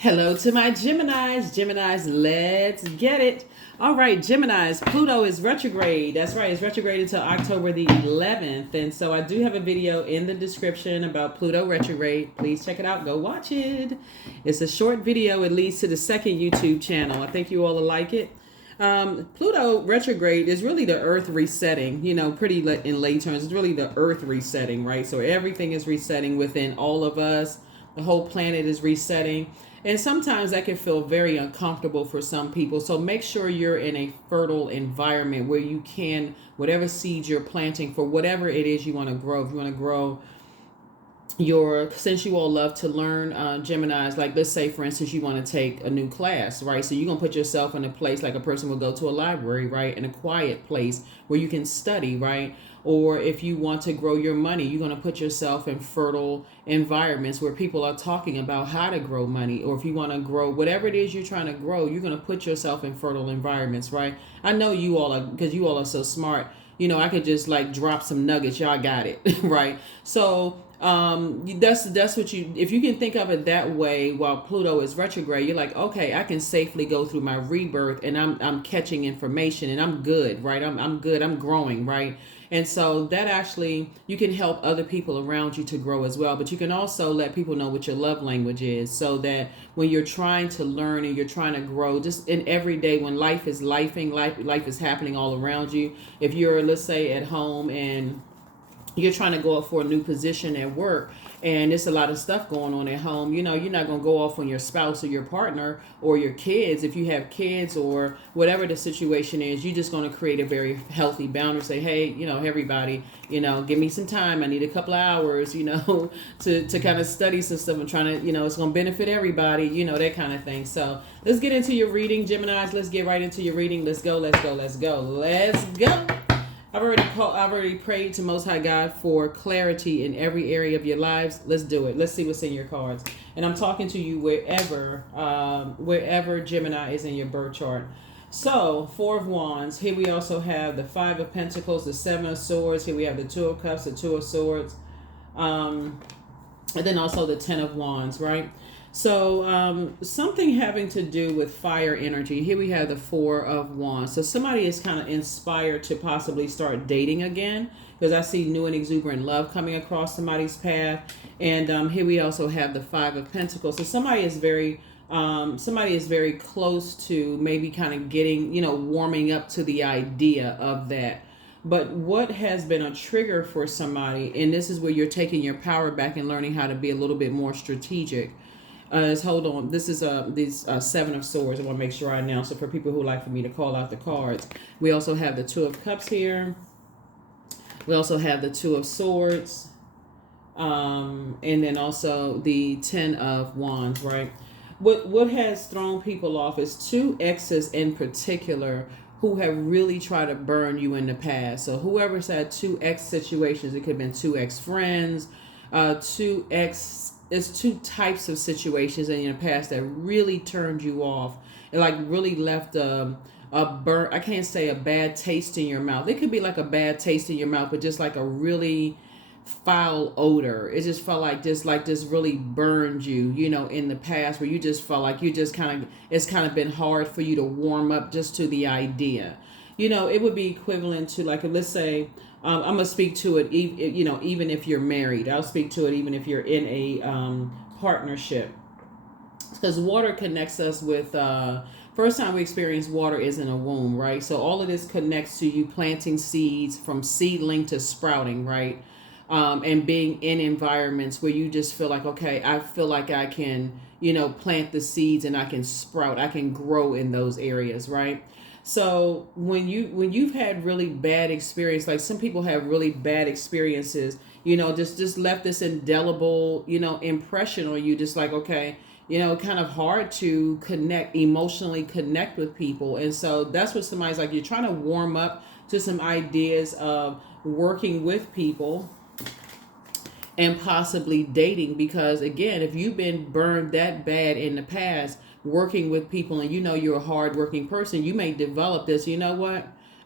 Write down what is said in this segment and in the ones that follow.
Hello to my Geminis. Geminis, let's get it. All right, Geminis, Pluto is retrograde. That's right, it's retrograde until October the 11th. And so I do have a video in the description about Pluto retrograde. Please check it out. Go watch it. It's a short video. It leads to the second YouTube channel. I think you all will like it. Pluto retrograde is really the earth resetting, pretty in lay terms. It's really the earth resetting, right? So everything is resetting within all of us. The whole planet is resetting. And sometimes that can feel very uncomfortable for some people. So make sure you're in a fertile environment where you can, whatever seeds you're planting for whatever it is you want to grow. If you want to grow since you all love to learn, Geminis, like let's say for instance you want to take a new class, right? So you're gonna put yourself in a place like a person would go to a library, right? In a quiet place where you can study, right? Or if you want to grow your money, you're going to put yourself in fertile environments where people are talking about how to grow money. Or if you want to grow whatever it is you're trying to grow, you're going to put yourself in fertile environments, right? I know you all are, because you all are so smart. I could just like drop some nuggets. Y'all got it, right? So that's what if you can think of it that way while Pluto is retrograde, you're like, okay, I can safely go through my rebirth and I'm catching information and I'm good, right? I'm good. I'm growing, right? And so that actually, you can help other people around you to grow as well. But you can also let people know what your love language is, so that when you're trying to learn and you're trying to grow, just in every day when life is lifing, life is happening all around you. If you're, let's say, at home and you're trying to go up for a new position at work and there's a lot of stuff going on at home, you're not going to go off on your spouse or your partner or your kids. If you have kids or whatever the situation is, you're just going to create a very healthy boundary. Say, hey, everybody, give me some time. I need a couple of hours, to kind of study some stuff. I'm trying to, it's going to benefit everybody, that kind of thing. So let's get into your reading, Geminis. Let's get right into your reading. Let's go. I've already prayed to Most High God for clarity in every area of your lives. Let's do it. Let's see what's in your cards. And I'm talking to you wherever Gemini is in your birth chart. So, Four of Wands. Here we also have the Five of Pentacles, the Seven of Swords. Here we have the Two of Cups, the Two of Swords. And then also the Ten of Wands, right? So something having to do with fire energy. Here we have the Four of Wands. So somebody is kind of inspired to possibly start dating again, because I see new and exuberant love coming across somebody's path. And here we also have the Five of Pentacles. So somebody is very close to maybe kind of getting, warming up to the idea of that. But what has been a trigger for somebody, and this is where you're taking your power back and learning how to be a little bit more strategic. Hold on. This is these Seven of Swords. I want to make sure I announce it for people who like for me to call out the cards. We also have the Two of Cups here. We also have the Two of Swords. And then also the Ten of Wands, right? What has thrown people off is two exes in particular who have really tried to burn you in the past. So whoever's had two ex situations, it could have been two ex friends, there's two types of situations in your past that really turned you off and like really left a burn. I can't say a bad taste in your mouth. It could be like a bad taste in your mouth, but just like a really foul odor. It just felt like this really burned you, in the past, where you just felt like it's kind of been hard for you to warm up just to the idea. It would be equivalent to, like, let's say, I'm going to speak to it, even if you're married. I'll speak to it even if you're in a partnership. Because water connects us with, first time we experience water is in a womb, right? So all of this connects to you planting seeds from seedling to sprouting, right? And being in environments where you just feel like, okay, I feel like I can, plant the seeds and I can sprout, I can grow in those areas, right? So when you've had really bad experience, like some people have really bad experiences, just left this indelible, impression on you, just like, okay, kind of hard to emotionally connect with people. And so that's what somebody's like, you're trying to warm up to some ideas of working with people and possibly dating, because again, if you've been burned that bad in the past working with people and you're a hardworking person, you may develop this,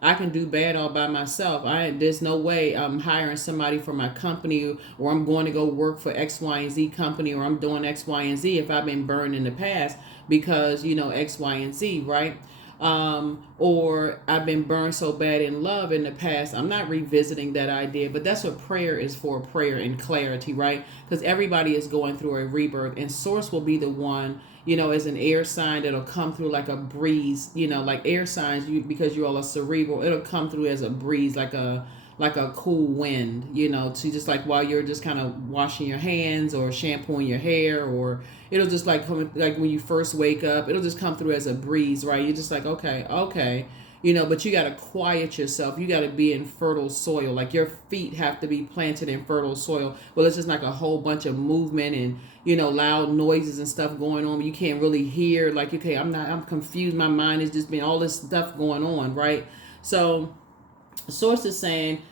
I can do bad all by myself. There's no way I'm hiring somebody for my company, or I'm going to go work for X, Y, and Z company, or I'm doing X, Y, and Z if I've been burned in the past because, X, Y, and Z, right? Or I've been burned so bad in love in the past. I'm not revisiting that idea, but that's what prayer is for, prayer and clarity, right? Because everybody is going through a rebirth, and source will be the one, as an air sign that'll come through like a breeze, like air signs, because you all are cerebral, it'll come through as a breeze, like a cool wind, to just like while you're just kind of washing your hands or shampooing your hair, or it'll just like come, like when you first wake up, it'll just come through as a breeze, right? You're just like, okay, but you got to quiet yourself. You got to be in fertile soil. Like your feet have to be planted in fertile soil. Well, it's just like a whole bunch of movement and, loud noises and stuff going on. You can't really hear, like, okay, I'm confused. My mind is just been all this stuff going on, right? So source is saying,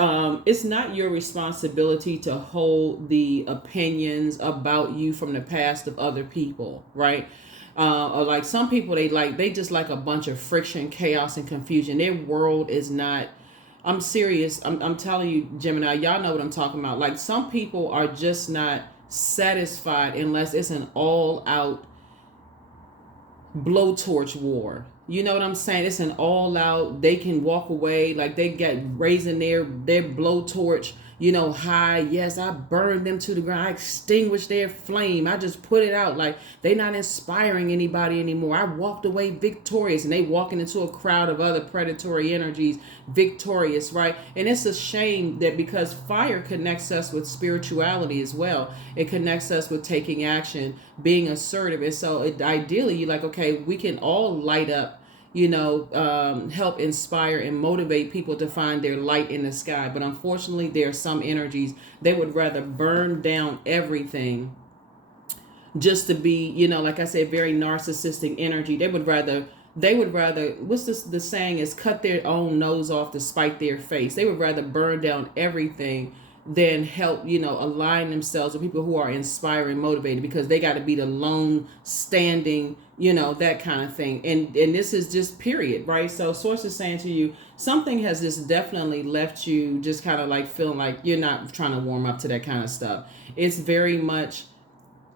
it's not your responsibility to hold the opinions about you from the past of other people, right? Or like some people, they just like a bunch of friction, chaos, and confusion. Their world is not. I'm serious. I'm telling you, Gemini, y'all know what I'm talking about. Like some people are just not satisfied unless it's an all-out blowtorch war. You know what I'm saying? It's an all out, they can walk away, like they get raising their blowtorch, high. Yes, I burned them to the ground. I extinguished their flame. I just put it out. Like they're not inspiring anybody anymore. I walked away victorious, and they walking into a crowd of other predatory energies victorious, right? And it's a shame that, because fire connects us with spirituality as well. It connects us with taking action, being assertive. And so ideally you're like, okay, we can all light up, help inspire and motivate people to find their light in the sky. But unfortunately, there are some energies, they would rather burn down everything just to be, like I said, very narcissistic energy. They would rather, what's this, the saying is, cut their own nose off to spite their face. They would rather burn down everything than help, align themselves with people who are inspiring, motivated, because they got to be the lone standing, that kind of thing. And this is just period, right? So source is saying to you, something has just definitely left you just kind of like feeling like you're not trying to warm up to that kind of stuff. It's very much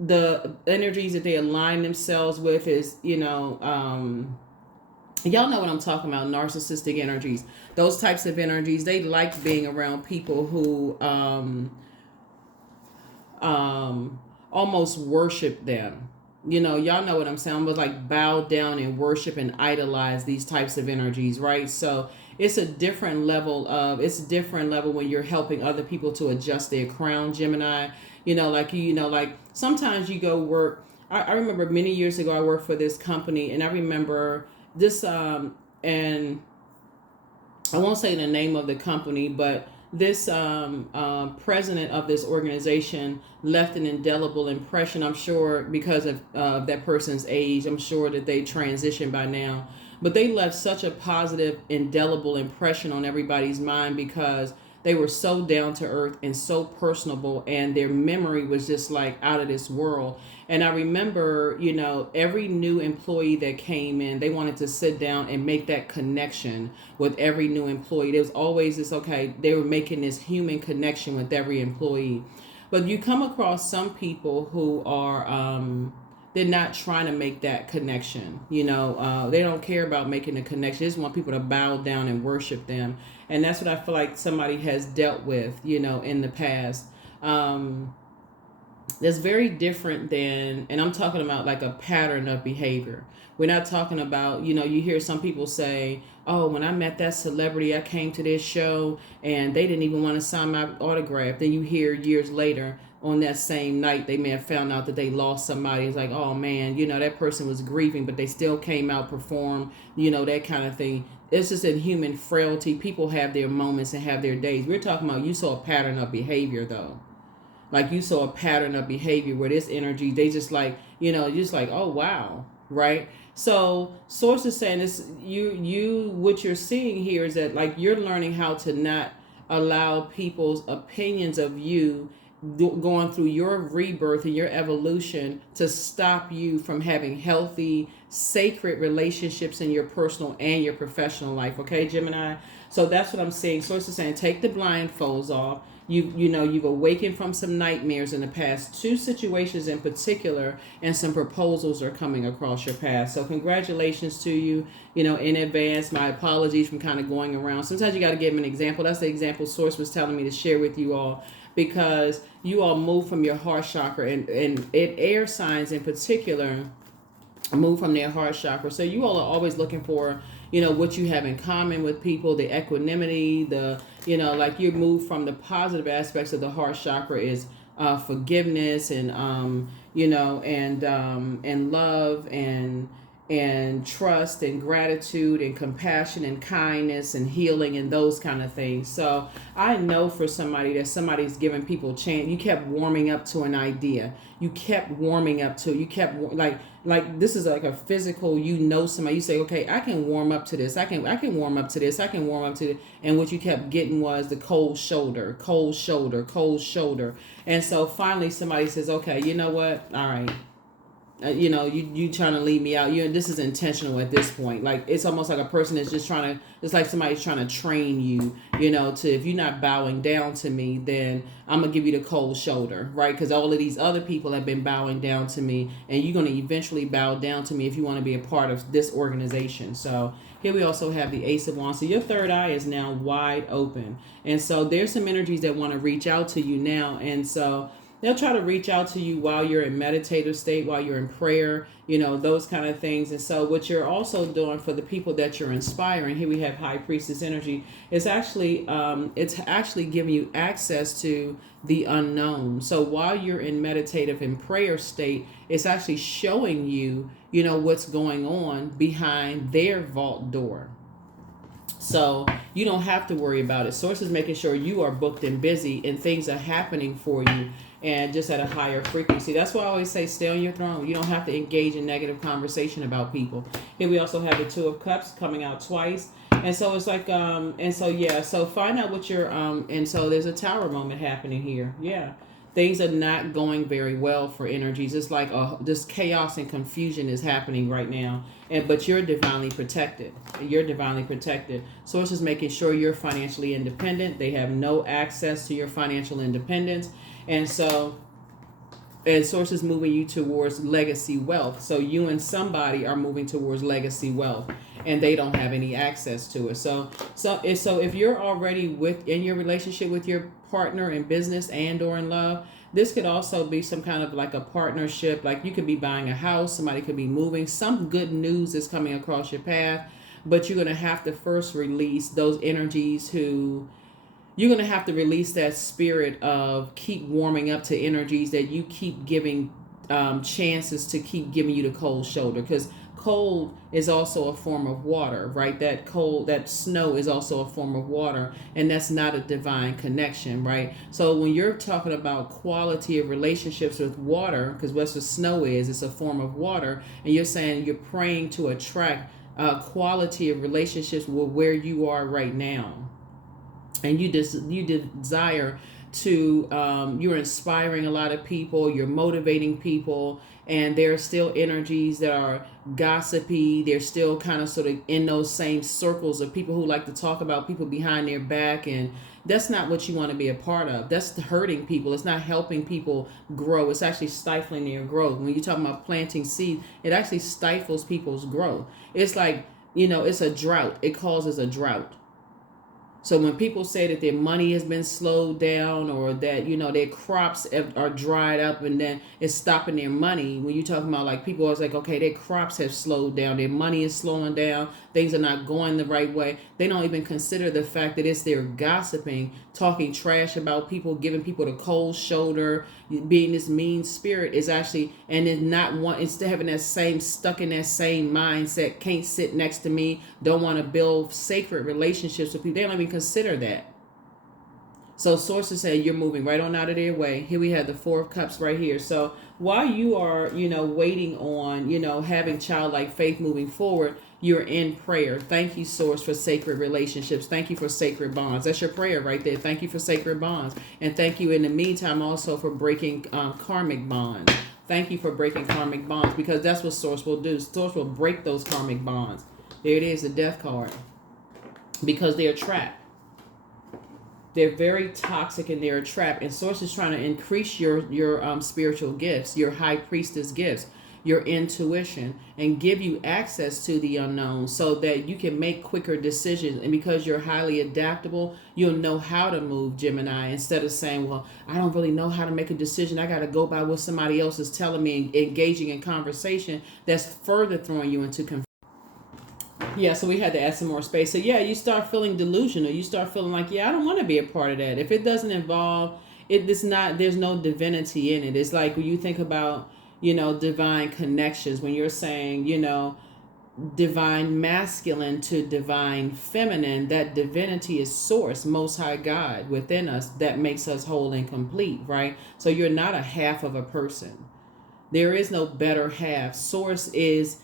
the energies that they align themselves with is, y'all know what I'm talking about, narcissistic energies. Those types of energies, they like being around people who almost worship them. Y'all know what I'm saying, but like bow down and worship and idolize these types of energies, right? So it's a different level when you're helping other people to adjust their crown, Gemini. Like sometimes you go work. I remember many years ago I worked for this company, and I remember this and I won't say the name of the company, but this president of this organization left an indelible impression. I'm sure because of that person's age. I'm sure that they transitioned by now, but they left such a positive, indelible impression on everybody's mind because they were so down to earth and so personable, and their memory was just like out of this world. And I remember, every new employee that came in, they wanted to sit down and make that connection with every new employee. There was always this, they were making this human connection with every employee. But you come across some people who are, they're not trying to make that connection. They don't care about making a connection. They just want people to bow down and worship them. And that's what I feel like somebody has dealt with, in the past. That's very different than, and I'm talking about like a pattern of behavior. We're not talking about, you hear some people say, oh, when I met that celebrity, I came to this show and they didn't even want to sign my autograph. Then you hear years later, on that same night, they may have found out that they lost somebody. It's like, oh man, that person was grieving, but they still came out, performed, that kind of thing. It's just in human frailty. People have their moments and have their days. We're talking about, you saw a pattern of behavior though. Like you saw a pattern of behavior where this energy, they just like, just like, oh wow, right? So source is saying this, what you're seeing here is that like you're learning how to not allow people's opinions of you going through your rebirth and your evolution to stop you from having healthy, sacred relationships in your personal and your professional life. Okay, Gemini. So that's what I'm seeing. Source is saying, take the blindfolds off. You've awakened from some nightmares in the past, two situations in particular, and some proposals are coming across your path. So congratulations to you, in advance. My apologies from kind of going around. Sometimes you got to give them an example. That's the example Source was telling me to share with you all, because you all move from your heart chakra, and air signs in particular move from their heart chakra. So you all are always looking for, what you have in common with people, the equanimity, like you move from the positive aspects of the heart chakra is forgiveness and, and love and trust and gratitude and compassion and kindness and healing and those kind of things. So I know for somebody that somebody's giving people chance. You kept warming up to an idea. You kept warming up to. You kept like this is like a physical. Somebody. You say, okay, I can warm up to this. I can warm up to this. I can warm up to it. And what you kept getting was the cold shoulder, cold shoulder, cold shoulder. And so finally somebody says, okay, you know what? All right. You trying to leave me out. This is intentional at this point. Like, it's almost like a person is just it's like somebody's trying to train you, to, if you're not bowing down to me, then I'm going to give you the cold shoulder, right? Because all of these other people have been bowing down to me, and you're going to eventually bow down to me if you want to be a part of this organization. So here we also have the Ace of Wands. So your third eye is now wide open. And so there's some energies that want to reach out to you now. And so they'll try to reach out to you while you're in meditative state, while you're in prayer, those kind of things. And so what you're also doing for the people that you're inspiring, here we have High Priestess energy, it's actually giving you access to the unknown. So while you're in meditative and prayer state, it's actually showing you, what's going on behind their vault door. So you don't have to worry about it. Source is making sure you are booked and busy and things are happening for you, and just at a higher frequency. That's why I always say stay on your throne. You don't have to engage in negative conversation about people. Here we also have the Two of Cups coming out twice. And so it's like, so find out what your, and so there's a Tower moment happening here. Yeah. Things are not going very well for energies. It's like this chaos and confusion is happening right now. But you're divinely protected. You're divinely protected. Source is making sure you're financially independent. They have no access to your financial independence. And Source is moving you towards legacy wealth. So you and somebody are moving towards legacy wealth, and they don't have any access to it. So if you're already in your relationship with your partner in business and or in love, this could also be some kind of like a partnership. Like you could be buying a house, somebody could be moving, some good news is coming across your path, but you're going to have to first release those energies you're going to have to release that spirit of keep warming up to energies that you keep giving chances to keep giving you the cold shoulder, because cold is also a form of water, right? That snow is also a form of water, and that's not a divine connection, right? So when you're talking about quality of relationships with water, because what the snow is, it's a form of water, and you're saying you're praying to attract quality of relationships with where you are right now. And you desire to, you're inspiring a lot of people, you're motivating people, and there are still energies that are gossipy. They're still kind of sort of in those same circles of people who like to talk about people behind their back, and that's not what you want to be a part of. That's hurting people. It's not helping people grow. It's actually stifling their growth. When you're talking about planting seed, it actually stifles people's growth. It's like, it's a drought. It causes a drought. So when people say that their money has been slowed down, or that, their crops are dried up and then it's stopping their money, when you're talking about like people are like, okay, their crops have slowed down, their money is slowing down, things are not going the right way. They don't even consider the fact that it's their gossiping, talking trash about people, giving people the cold shoulder, being this mean spirit is actually, and then instead of having that same, stuck in that same mindset, can't sit next to me, don't want to build sacred relationships with people. They don't even consider that. So sources say you're moving right on out of their way. Here we have the Four of Cups right here. So while you are, waiting on, having childlike faith moving forward, you're in prayer. Thank you, Source, for sacred relationships. Thank you for sacred bonds. That's your prayer right there. Thank you for sacred bonds. And thank you in the meantime also for breaking karmic bonds. Thank you for breaking karmic bonds, because that's what Source will do. Source will break those karmic bonds. There it is, the Death card. Because they're trapped. They're very toxic and they're a trap. And Source is trying to increase your spiritual gifts, your high priestess gifts, your intuition, and give you access to the unknown so that you can make quicker decisions. And because you're highly adaptable, you'll know how to move, Gemini, instead of saying, well, I don't really know how to make a decision. I got to go by what somebody else is telling me, and engaging in conversation that's further throwing you into confusion. Yeah, so we had to add some more space. So yeah, you start feeling delusional. You start feeling like, yeah, I don't want to be a part of that. If it doesn't involve there's no divinity in it. It's like when you think about, divine connections, when you're saying, divine masculine to divine feminine, that divinity is Source, Most High God within us that makes us whole and complete, right? So you're not a half of a person. There is no better half. Source is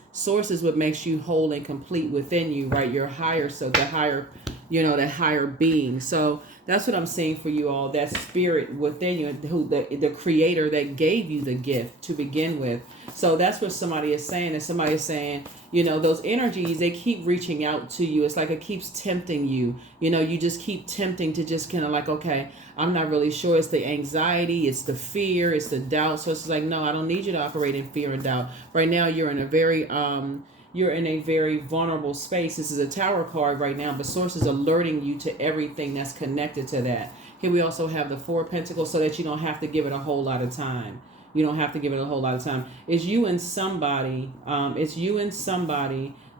what makes you whole and complete within you, right? Your higher self, the higher, that higher being. So that's what I'm seeing for you all. That spirit within you, who the creator that gave you the gift to begin with. So that's what somebody is saying. And somebody is saying, those energies, they keep reaching out to you. It's like it keeps tempting you. You just keep tempting to just kind of like, okay, I'm not really sure. It's the anxiety, it's the fear, it's the doubt. So it's like, no, I don't need you to operate in fear and doubt. Right now, you're in a very vulnerable space. This is a Tower card right now, but Source is alerting you to everything that's connected to that. Here we also have the Four of Pentacles, so that you don't have to give it a whole lot of time. You don't have to give it a whole lot of time. It's you and somebody.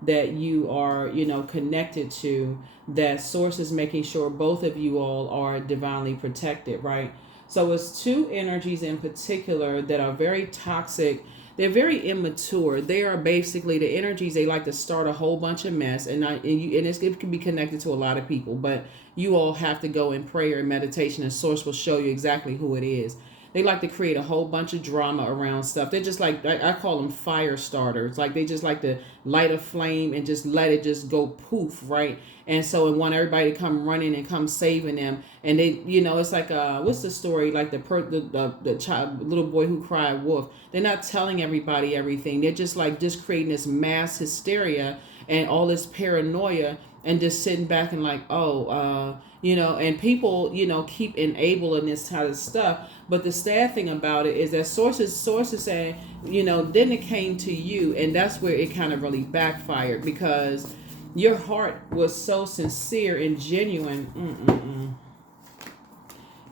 That you are, connected to, that Source is making sure both of you all are divinely protected, right? So it's two energies in particular that are very toxic. They're very immature. They are basically the energies, they like to start a whole bunch of mess. And it can be connected to a lot of people, but you all have to go in prayer and meditation, and Source will show you exactly who it is. They like to create a whole bunch of drama around stuff. They're just like, I call them fire starters. Like they just like to light a flame and just let it just go poof, right? And so and want everybody to come running and come saving them. And they, it's like, what's the story? Like the child, little boy who cried wolf. They're not telling everybody everything. They're just creating this mass hysteria and all this paranoia, and just sitting back and like, and people, keep enabling this kind of stuff. But the sad thing about it is that Source is saying, then it came to you, and that's where it kind of really backfired, because your heart was so sincere and genuine.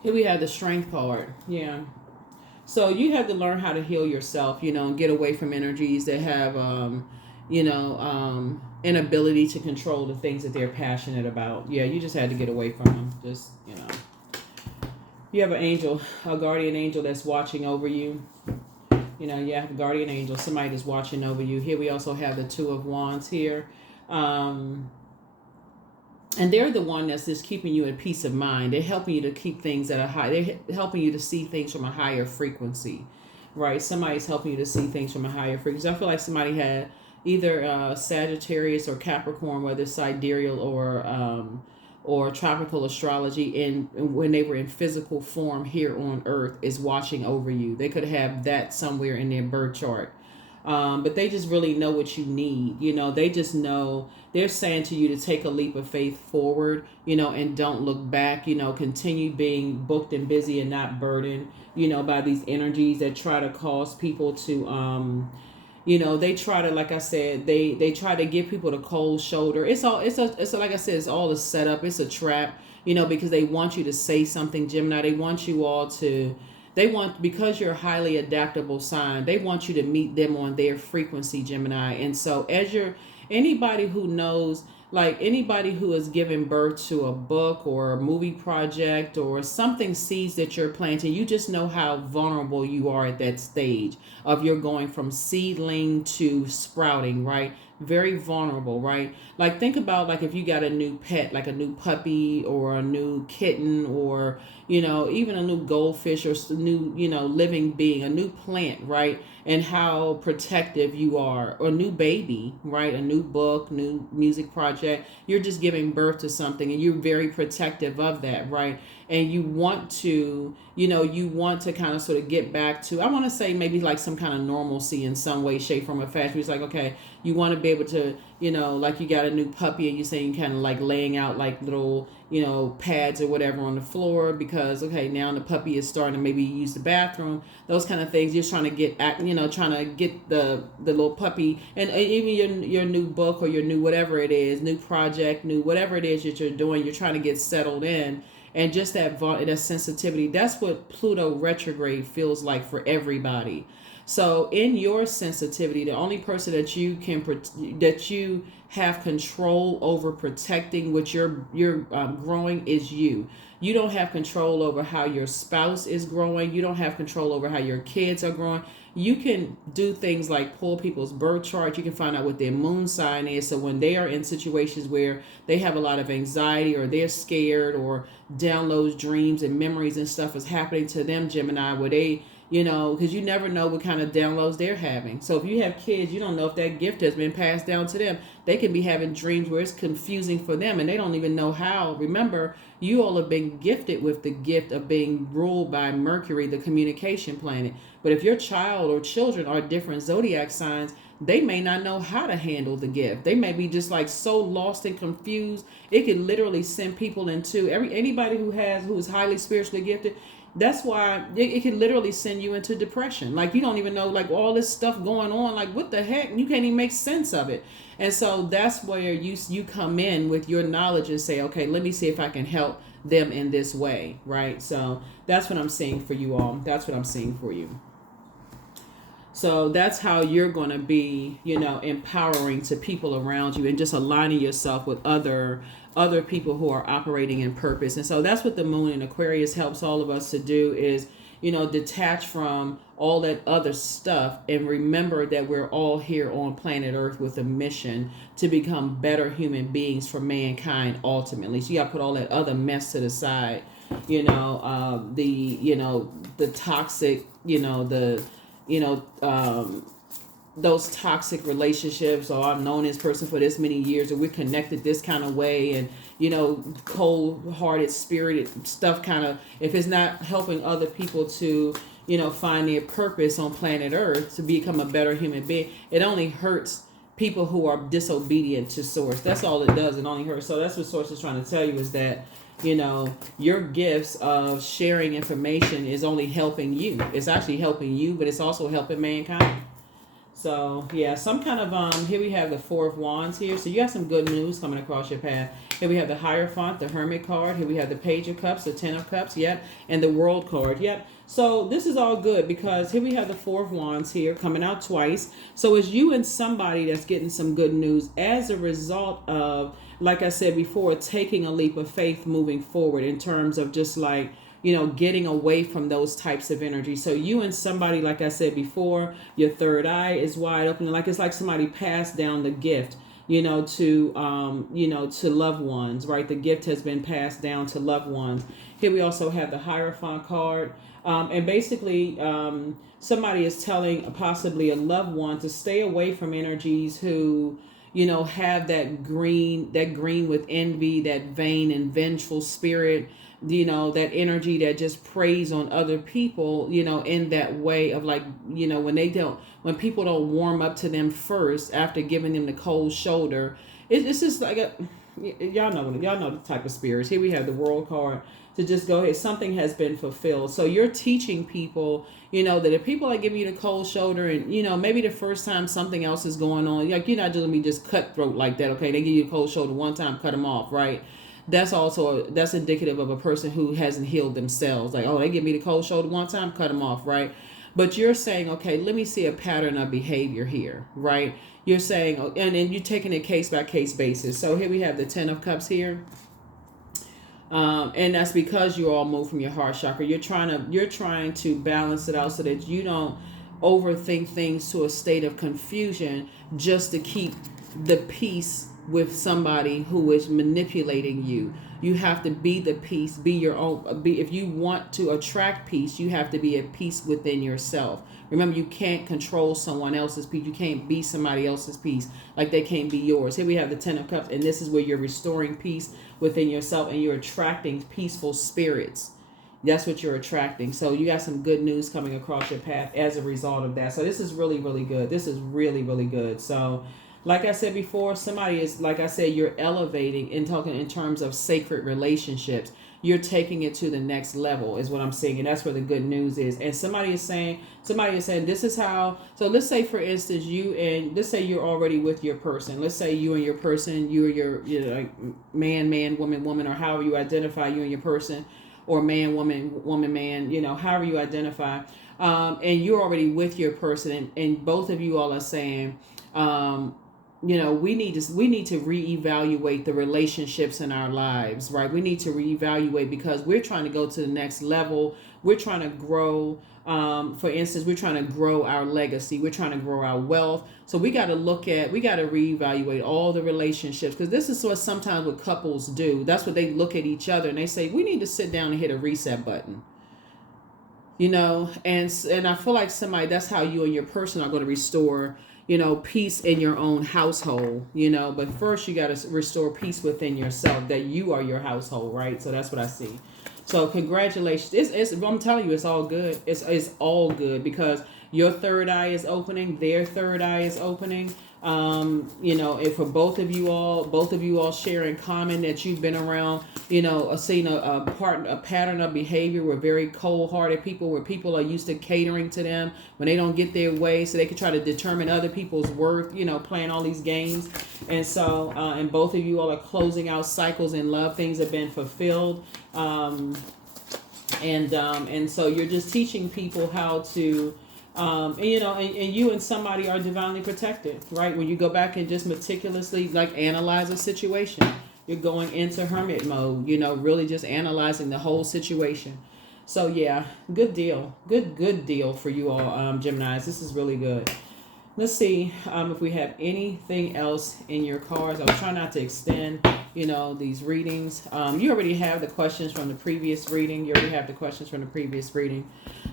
Here we have the Strength card. Yeah. So you have to learn how to heal yourself, and get away from energies that have, inability to control the things that they're passionate about. Yeah, you just had to get away from them. Just, You have an angel, a guardian angel that's watching over you. You have a guardian angel, somebody that's watching over you. Here we also have the Two of Wands here. And they're the one that's just keeping you in peace of mind. They're helping you to keep things at a high. They're helping you to see things from a higher frequency, right? Somebody's helping you to see things from a higher frequency. I feel like somebody had either Sagittarius or Capricorn, whether it's sidereal or tropical astrology, and when they were in physical form here on Earth, is watching over you. They could have that somewhere in their birth chart. But they just really know what you need. They just know, they're saying to you to take a leap of faith forward, and don't look back, continue being booked and busy and not burdened, by these energies that try to cause people to, they try to, like I said, they try to give people the cold shoulder. It's like I said, it's all a setup. It's a trap, because they want you to say something, Gemini. They want you all to, because you're a highly adaptable sign, they want you to meet them on their frequency, Gemini. And so as you're anybody who knows, like anybody who is giving birth to a book or a movie project or something, seeds that you're planting, you just know how vulnerable you are at that stage of you're going from seedling to sprouting, right? Very vulnerable, right? Like think about like if you got a new pet, like a new puppy or a new kitten or even a new goldfish or new living being, a new plant, right? And how protective you are, or a new baby, right? A new book, new music project. You're just giving birth to something and you're very protective of that, right? And you want to, kind of sort of get back to, I want to say maybe like some kind of normalcy in some way, shape, form, or fashion. It's like, okay, you want to be able to, like you got a new puppy and you're saying kind of like laying out like little, pads or whatever on the floor because, okay, now the puppy is starting to maybe use the bathroom, those kind of things. You're trying to get at, trying to get the little puppy, and even your new book or your new whatever it is, new project, new whatever it is that you're doing, you're trying to get settled in. And just that sensitivity, that's what Pluto retrograde feels like for everybody. So in your sensitivity, the only person that you have control over protecting what you're growing is you. You don't have control over how your spouse is growing. You don't have control over how your kids are growing. You can do things like pull people's birth chart. You can find out what their moon sign is. So when they are in situations where they have a lot of anxiety or they're scared or downloads, dreams and memories and stuff is happening to them, Gemini, where they, because you never know what kind of downloads they're having. So if you have kids, you don't know if that gift has been passed down to them. They can be having dreams where it's confusing for them and they don't even know how. Remember, you all have been gifted with the gift of being ruled by Mercury, the communication planet. But if your child or children are different zodiac signs, they may not know how to handle the gift. They may be just like so lost and confused. It can literally send people into anybody who is highly spiritually gifted. That's why it can literally send you into depression. Like you don't even know, like all this stuff going on, like what the heck? You can't even make sense of it. And so that's where you come in with your knowledge and say, okay, let me see if I can help them in this way, right? So that's what I'm seeing for you all. That's what I'm seeing for you. So that's how you're going to be, empowering to people around you and just aligning yourself with other people who are operating in purpose. And so that's what the moon in Aquarius helps all of us to do is, detach from all that other stuff and remember that we're all here on planet Earth with a mission to become better human beings for mankind ultimately. So you got to put all that other mess to the side, the toxic, those toxic relationships, or I've known this person for this many years, or we're connected this kind of way, and cold-hearted, spirited stuff kind of, if it's not helping other people to, find their purpose on planet Earth to become a better human being, it only hurts people who are disobedient to Source. That's all it does. It only hurts. So that's what Source is trying to tell you is that, your gifts of sharing information is only helping you. It's actually helping you, but it's also helping mankind. So yeah, some kind of here we have the Four of Wands here. So you got some good news coming across your path. Here we have the Hierophant, the Hermit card. Here we have the Page of Cups, the Ten of Cups, yep, and the World card, yep. So this is all good because here we have the Four of Wands here coming out twice. So it's you and somebody that's getting some good news as a result of, like I said before, taking a leap of faith moving forward in terms of just like, getting away from those types of energy. So you and somebody, like I said before, your third eye is wide open. Like it's like somebody passed down the gift, to loved ones, right? The gift has been passed down to loved ones. Here we also have the Hierophant card. And basically, somebody is telling possibly a loved one to stay away from energies who, have that green with envy, that vain and vengeful spirit, that energy that just preys on other people, in that way of like, when people don't warm up to them first after giving them the cold shoulder. It's just like y'all know the type of spirits. Here we have the World card to just go ahead. Something has been fulfilled. So you're teaching people, that if people are giving you the cold shoulder and, maybe the first time something else is going on, like you're not just going to be just cutthroat like that. Okay. They give you a cold shoulder one time, cut them off. Right. That's indicative of a person who hasn't healed themselves. Like, oh, they give me the cold shoulder one time, cut them off. Right. But you're saying, okay, let me see a pattern of behavior here, right? You're saying, and you're taking it case by case basis. So here we have the 10 of Cups here. And that's because you all move from your heart chakra. You're trying to balance it out so that you don't overthink things to a state of confusion just to keep the peace with somebody who is manipulating you. You have to be the peace, be your own. If you want to attract peace, you have to be at peace within yourself. Remember, you can't control someone else's peace. You can't be somebody else's peace like they can't be yours. Here we have the 10 of Cups, and this is where you're restoring peace within yourself, and you're attracting peaceful spirits. That's what you're attracting. So you got some good news coming across your path as a result of that. So this is really, really good. This is really, really good. So like I said before, somebody is, like I said, you're elevating and talking in terms of sacred relationships. You're taking it to the next level is what I'm saying. And that's where the good news is. And somebody is saying this is how, so let's say for instance, let's say you're already with your person. Let's say you and your person, you or like man, woman, or however you identify you and your person, or man, woman, man, however you identify. And you're already with your person, and both of you all are saying, we need to reevaluate the relationships in our lives, right? We need to reevaluate because we're trying to go to the next level. We're trying to grow. For instance, we're trying to grow our legacy. We're trying to grow our wealth. So we got to reevaluate all the relationships, because this is what sometimes what couples do. That's what they look at each other and they say, we need to sit down and hit a reset button. And I feel like that's how you and your person are going to restore peace in your own household, but first you got to restore peace within yourself, that you are your household, right? So that's what I see. So congratulations. I'm telling you, it's all good. It's all good because your third eye is opening, their third eye is opening. If for both of you all share in common that you've been around, seeing a pattern of behavior with very cold-hearted people, where people are used to catering to them when they don't get their way, so they can try to determine other people's worth, playing all these games. And so, and both of you all are closing out cycles in love. Things have been fulfilled. And so you're just teaching people how to, and you and somebody are divinely protected, right? When you go back and just meticulously analyze a situation, you're going into hermit mode, really just analyzing the whole situation. So yeah, good deal. Good deal for you all, Geminis. This is really good. Let's see if we have anything else in your cards. I was trying not to extend, these readings. You already have the questions from the previous reading.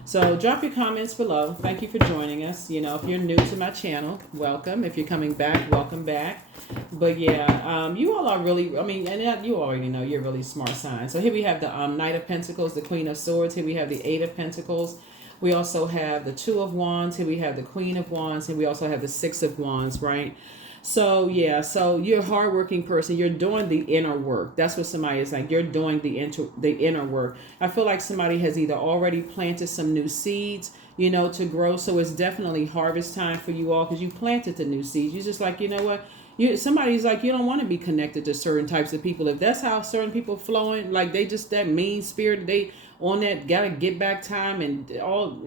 So drop your comments below. Thank you for joining us. If you're new to my channel, welcome. If you're coming back, welcome back. But yeah, you all are really, and you already know you're really smart sign. So here we have the Knight of Pentacles, the Queen of Swords. Here we have the Eight of Pentacles. We also have the Two of Wands. Here we have the Queen of Wands. And we also have the Six of Wands, right? So yeah, so you're a hardworking person. You're doing the inner work. That's what somebody is like. You're doing the inner work. I feel like somebody has either already planted some new seeds, to grow. So it's definitely harvest time for you all, because you planted the new seeds. You're just like, what? Somebody's like, you don't want to be connected to certain types of people. If that's how certain people flowing, like they just that mean spirit, they on that gotta get back time and all.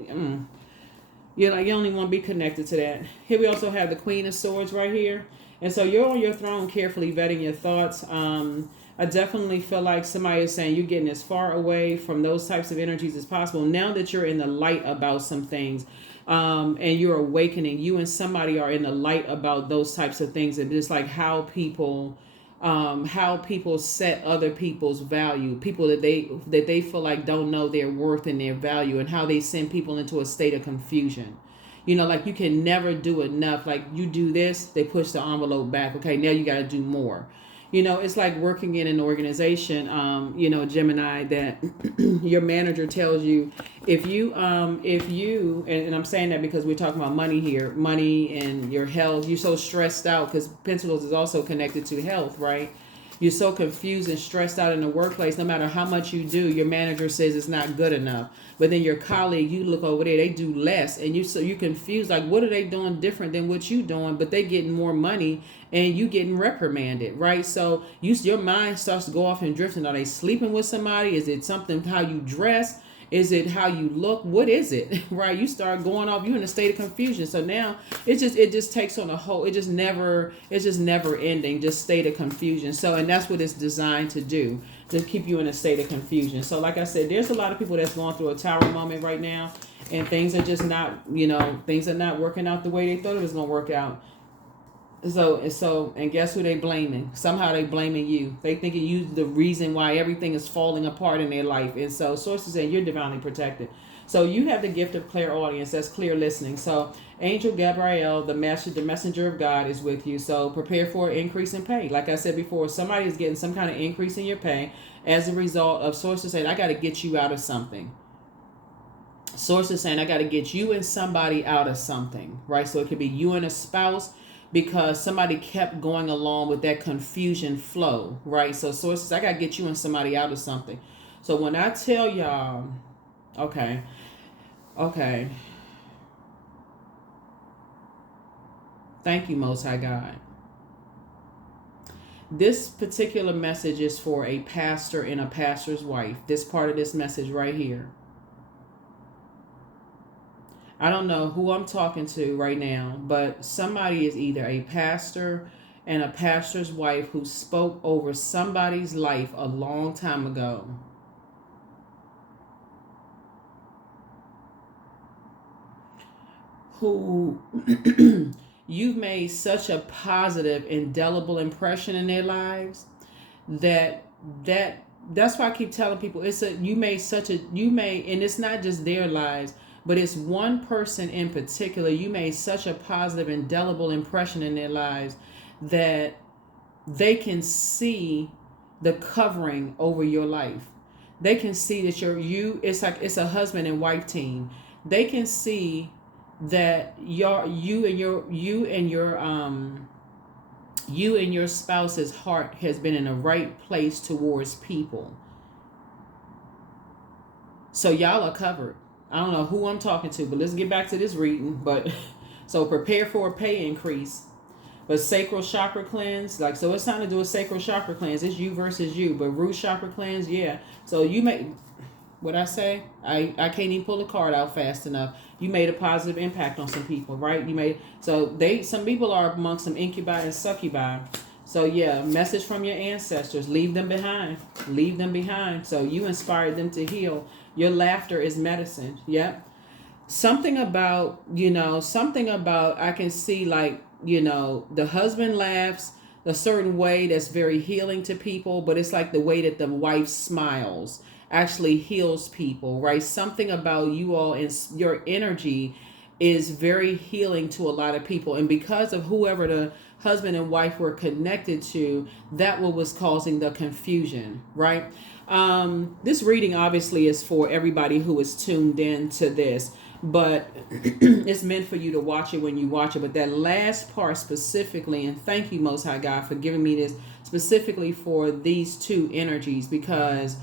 You only want to be connected to that. Here we also have the Queen of Swords right here. And so you're on your throne carefully vetting your thoughts. I definitely feel like somebody is saying you're getting as far away from those types of energies as possible. Now that you're in the light about some things, and you're awakening, you and somebody are in the light about those types of things. And just like how people set other people's value, people that they feel like don't know their worth and their value, and how they send people into a state of confusion. Like you can never do enough. Like you do this, they push the envelope back. Okay, now you got to do more. It's like working in an organization, Gemini, that your manager tells you, if you, and I'm saying that because we're talking about money here, money and your health, you're so stressed out, because Pentacles is also connected to health, right? You're so confused and stressed out in the workplace. No matter how much you do, your manager says it's not good enough. But then your colleague, you look over there, they do less, and you're confused. Like, what are they doing different than what you doing? But they getting more money, and you getting reprimanded, right? So your mind starts to go off and drifting. Are they sleeping with somebody? Is it something how you dress? Is it how you look? What is it? Right? You start going off. You're in a state of confusion. So now it just takes on a whole. It's just never ending. Just state of confusion. So, and that's what it's designed to do, to keep you in a state of confusion. So, like I said, there's a lot of people that's going through a tower moment right now, and things are just not, things are not working out the way they thought it was going to work out. And guess who they blaming? Somehow they blaming you. They thinking you the reason why everything is falling apart in their life. And so sources say you're divinely protected. So you have the gift of clairaudience. That's clear listening. So Angel Gabriel, the messenger of God, is with you. So prepare for an increase in pay. Like I said before, somebody is getting some kind of increase in your pay as a result of sources saying, I got to get you out of something. Sources saying, I got to get you and somebody out of something, right? So it could be you and a spouse, because somebody kept going along with that confusion flow, right? So sources, I got to get you and somebody out of something. So when I tell y'all, okay. Thank you, Most High God. This particular message is for a pastor and a pastor's wife. This part of this message right here. I don't know who I'm talking to right now, but somebody is either a pastor and a pastor's wife who spoke over somebody's life a long time ago. Who you've made such a positive, indelible impression in their lives that's why I keep telling people and it's not just their lives, but it's one person in particular. You made such a positive, indelible impression in their lives that they can see the covering over your life. They can see that it's like it's a husband and wife team. They can see that you and your spouse's heart has been in the right place towards people. So y'all are covered. I don't know who I'm talking to, but let's get back to this reading. But so prepare for a pay increase. But sacral chakra cleanse, like, so it's time to do a sacral chakra cleanse. It's you versus you. But root chakra cleanse, yeah. So you may, what I say? I can't even pull the card out fast enough. You made a positive impact on some people, right? Some people are amongst some incubi and succubi. So yeah, message from your ancestors. Leave them behind. Leave them behind. So you inspired them to heal. Your laughter is medicine. Yep. Something about, I can see, like, the husband laughs a certain way that's very healing to people, but it's like the way that the wife smiles actually heals people, right? Something about you all and your energy is very healing to a lot of people. And because of whoever the husband and wife were connected to, that what was causing the confusion, right? This reading obviously is for everybody who is tuned in to this, but it's meant for you to watch it when you watch it. But that last part specifically, and thank you, Most High God, for giving me this specifically for these two energies, because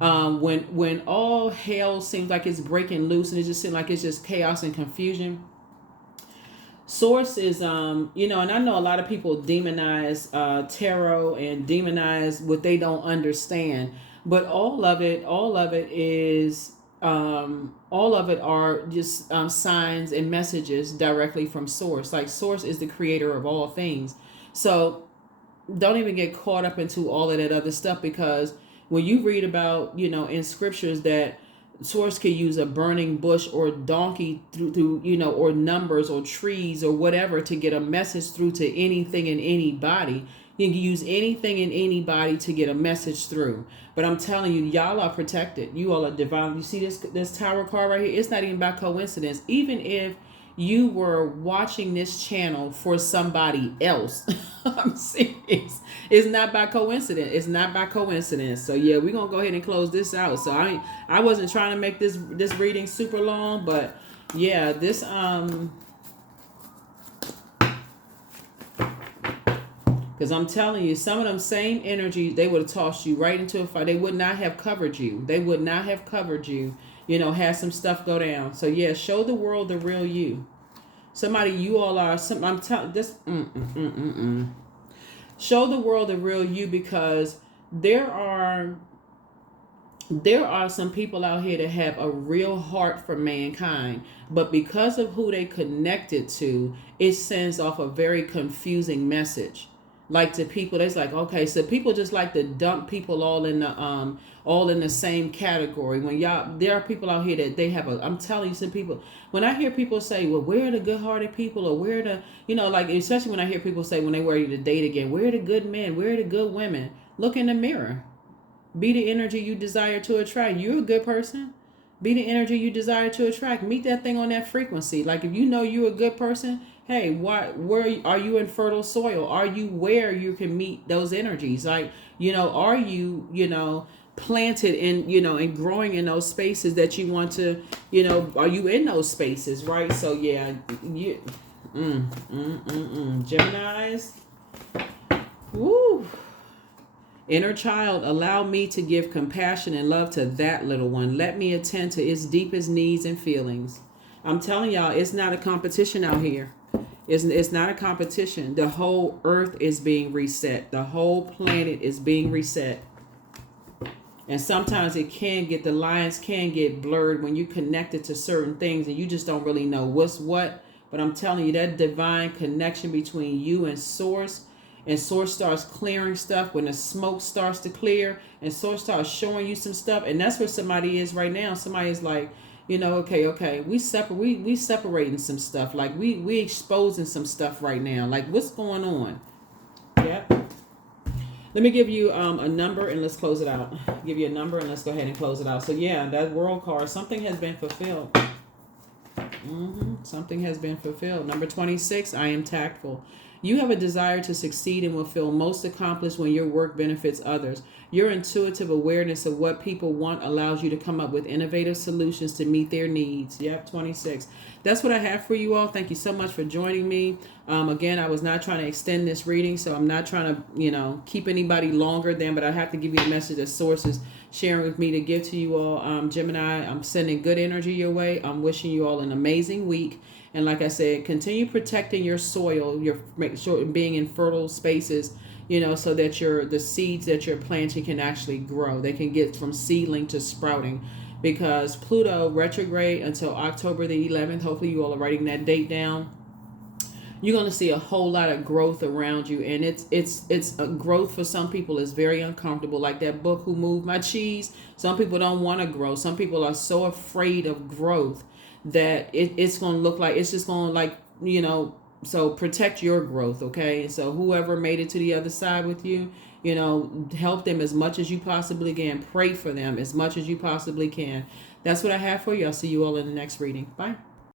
when all hell seems like it's breaking loose and it just seems like it's just chaos and confusion, source is, and I know a lot of people demonize tarot and demonize what they don't understand, but all of it is, all of it are just signs and messages directly from source. Like, source is the creator of all things. So don't even get caught up into all of that other stuff, because when you read about, in scriptures that source could use a burning bush or donkey through or numbers or trees or whatever to get a message through to anything and anybody. You can use anything and anybody to get a message through. But I'm telling you, y'all are protected. You all are divine. You see this tower card right here? It's not even by coincidence. Even if you were watching this channel for somebody else, I'm serious. It's not by coincidence. It's not by coincidence. So yeah, we're gonna go ahead and close this out. So I wasn't trying to make this reading super long, but yeah, this because I'm telling you, some of them same energies, they would have tossed you right into a fire. They would not have covered you. They would not have covered you. Had some stuff go down. So yeah, show the world the real you. Somebody, you all are. I'm telling this. Show the world the real you, because there are there are some people out here that have a real heart for mankind, but because of who they connected to, it sends off a very confusing message. Like to people, that's like, okay, so people just like to dump people all in the same category. When y'all, there are people out here that they have a, I'm telling you, some people, when I hear people say, well, where are the good-hearted people, or where are the, like, especially when I hear people say when they ready to date again, where are the good men, where are the good women? Look in the mirror. Be the energy you desire to attract. You're a good person. Be the energy you desire to attract. Meet that thing on that frequency. Like if you know you're a good person, hey, where are you in fertile soil? Are you where you can meet those energies? Like, are you, planted in, and growing in those spaces that you want to, are you in those spaces, right? So yeah, Geminis. Woo. Inner child, allow me to give compassion and love to that little one. Let me attend to its deepest needs and feelings. I'm telling y'all, it's not a competition out here. It's not a competition. The whole earth is being reset. The whole planet is being reset. And sometimes the lines can get blurred when you connected to certain things and you just don't really know what's what. But I'm telling you, that divine connection between you and source, and source starts clearing stuff when the smoke starts to clear, and source starts showing you some stuff, and that's where somebody is right now. Somebody is like, okay, we separating some stuff, like we exposing some stuff right now, like what's going on. Yep. Let me give you a number and let's close it out. Give you a number and let's go ahead and close it out. So yeah, that world card, something has been fulfilled. Something has been fulfilled. Number 26, I am tactful. You have a desire to succeed and will feel most accomplished when your work benefits others. Your intuitive awareness of what people want allows you to come up with innovative solutions to meet their needs. Yep, 26. That's what I have for you all. Thank you so much for joining me. Again, I was not trying to extend this reading, so I'm not trying to, keep anybody longer than, but I have to give you a message that source is sharing with me to give to you all. Gemini, I'm sending good energy your way. I'm wishing you all an amazing week. And like I said, continue protecting your soil, make sure being in fertile spaces, so that the seeds that you're planting can actually grow. They can get from seedling to sprouting, because Pluto retrograde until October the 11th. Hopefully you all are writing that date down. You're going to see a whole lot of growth around you, and it's a growth for some people is very uncomfortable. Like that book, Who Moved My Cheese? Some people don't want to grow. Some people are so afraid of growth that it's going to look like it's just going to, like, so protect your growth, okay? And so whoever made it to the other side with you, help them as much as you possibly can. Pray for them as much as you possibly can. That's what I have for you. I'll see you all in the next reading. Bye.